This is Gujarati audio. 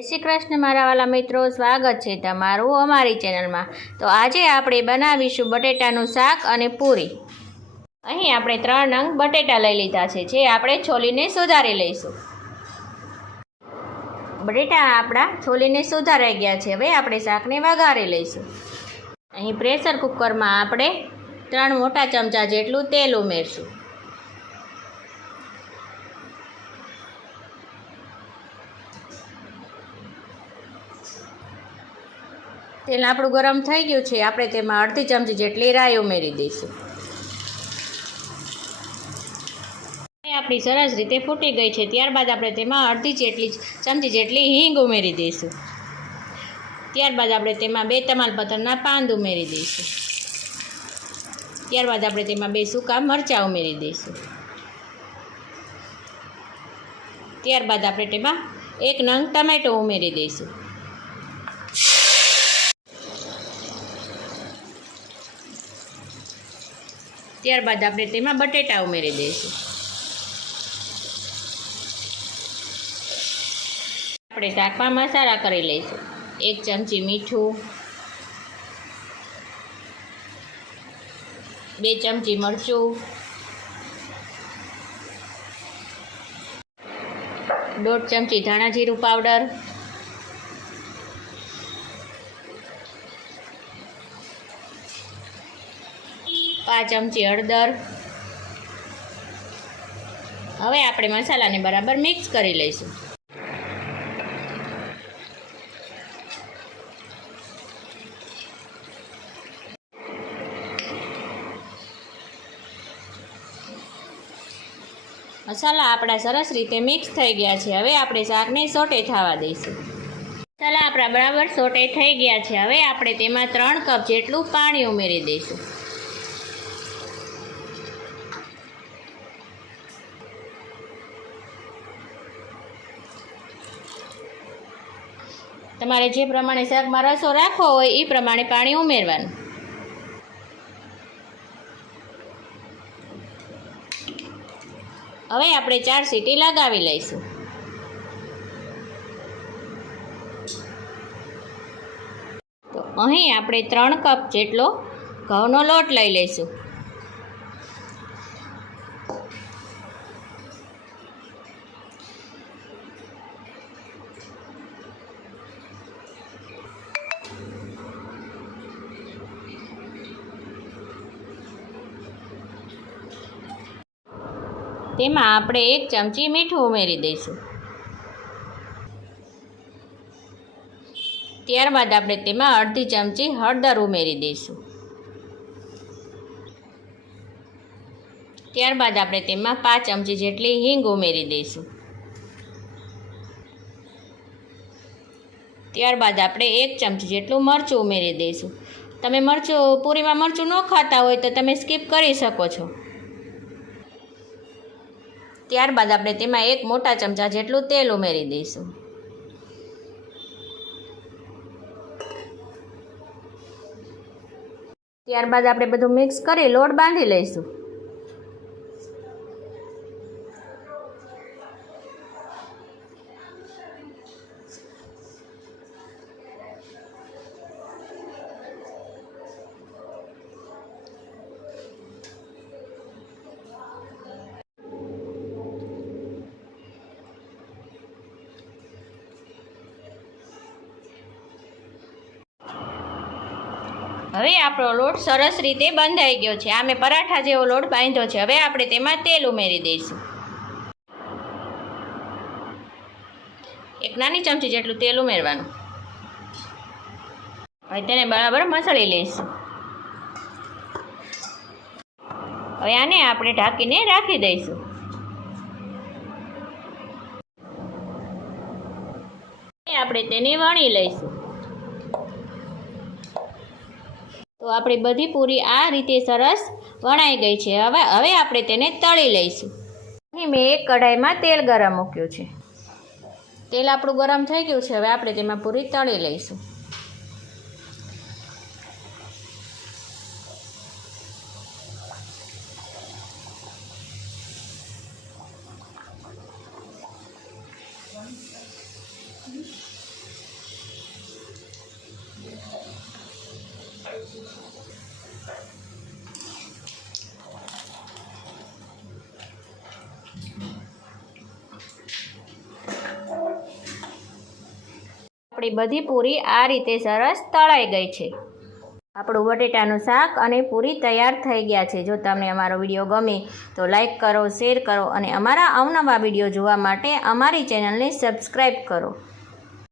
જય શ્રી કૃષ્ણ મારા વાલા મિત્રો, સ્વાગત છે તમારું અમારી ચેનલમાં। તો આજે આપણે બનાવીશું બટેટાનું શાક અને પૂરી। અહીં આપણે 3 નંગ બટેટા લઈ લીધા છે, જે આપણે છોલીને સુધારી લઈશું। બટેટા આપણા છોલીને સુધારાઈ ગયા છે। હવે આપણે શાકને વઘારી લઈશું। અહીં પ્રેશર કુકરમાં આપણે 3 મોટા ચમચા જેટલું તેલ ઉમેરશું। તેલ આપણું ગરમ થઈ ગયું છે। આપણે તેમાં અડધી ચમચી જેટલી રાઈ ઉમેરી દઈશું। આપણી સરસ રીતે ફૂટી ગઈ છે। ત્યારબાદ આપણે તેમાં અડધી ચમચી જેટલી હિંગ ઉમેરી દઈશું। ત્યારબાદ આપણે તેમાં 2 તમાલપત્રના પાન ઉમેરી દઈશું। ત્યારબાદ આપણે તેમાં 2 સૂકા મરચાં ઉમેરી દઈશું। ત્યારબાદ આપણે તેમાં 1 નંગ ટમેટો ઉમેરી દઈશું। ત્યારબાદ આપણે તેમાં બટેટા ઉમેરી દઈશું। આપણે શાકમાં મસાલા કરી લઈશું। 1 ચમચી મીઠું, 2 ચમચી મરચું, 1/2 ચમચી ધાણા જીરું પાવડર, 5 ચમચી હળદર। હવે આપણે મસાલાને બરાબર મિક્સ કરી લઈશું। મસાલા આપણા સરસ રીતે મિક્સ થઈ ગયા છે। હવે આપણે શાકને સોટે થવા દઈશું। મસાલા આપણા બરાબર સોટે થઈ ગયા છે। હવે આપણે તેમાં 3 કપ જેટલું પાણી ઉમેરી દઈશું। તમારે જે પ્રમાણે શાકમાં રસો રાખવો હોય એ પ્રમાણે પાણી ઉમેરવાનું। હવે આપણે 4 સીટી લગાવી લઈશું। તો અહીં આપણે 3 કપ જેટલો ઘઉંનો લોટ લઈ લઈશું। તેમાં આપણે 1 ચમચી મીઠું ઉમેરી દઈશું। ત્યારબાદ આપણે તેમાં અડધી ચમચી હળદર ઉમેરી દઈશું। ત્યારબાદ આપણે તેમાં 5 ચમચી જેટલી હિંગ ઉમેરી દઈશું। ત્યારબાદ આપણે 1 ચમચી જેટલું મરચું ઉમેરી દઈશું। તમે પૂરીમાં મરચું ન ખાતા હોય તો તમે સ્કીપ કરી શકો છો। ત્યારબાદ આપણે તેમાં 1 મોટા ચમચા જેટલું તેલ ઉમેરી દઈશું। ત્યારબાદ આપણે બધું મિક્સ કરી લોટ બાંધી લઈશું। હવે આપણો લોટ સરસ રીતે બંધાઈ ગયો છે। આ મેં પરાઠા જેવો લોટ બાંધ્યો છે। હવે આપણે તેમાં તેલ ઉમેરી દઈશું। 1 નાની ચમચી જેટલું તેલ ઉમેરવાનું। હવે તેને બરાબર મસળી લઈશું। હવે આને આપણે ઢાંકીને રાખી દઈશું। આપણે તેને વણી લઈશું। તો આપણી બધી પૂરી આ રીતે સરસ વણાઈ ગઈ છે। હવે આપણે તેને તળી લઈશું। અહીં મેં એક કઢાઈમાં તેલ ગરમ મૂક્યું છે। તેલ આપણું ગરમ થઈ ગયું છે। હવે આપણે તેમાં પૂરી તળી લઈશું। આપણી બધી પૂરી આ રીતે સરસ તળાઈ ગઈ છે. આપણું બટેટાનું શાક અને પૂરી તૈયાર થઈ ગયા છે. જો તમને અમારો વિડીયો ગમે તો લાઈક કરો, શેર કરો અને અમારા અવનવા વિડીયો જોવા માટે અમારી ચેનલને સબસ્ક્રાઈબ કરો.